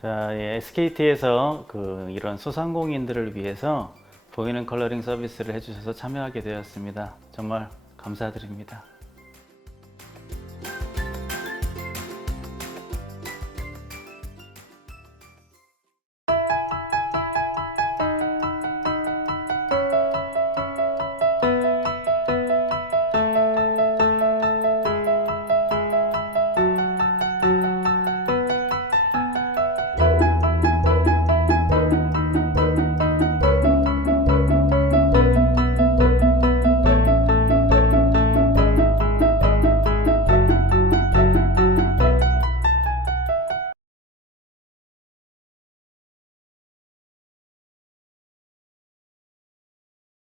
자, 예, SKT에서 그 이런 소상공인들을 위해서 보이는 컬러링 서비스를 해주셔서 참여하게 되었습니다. 정말 감사드립니다.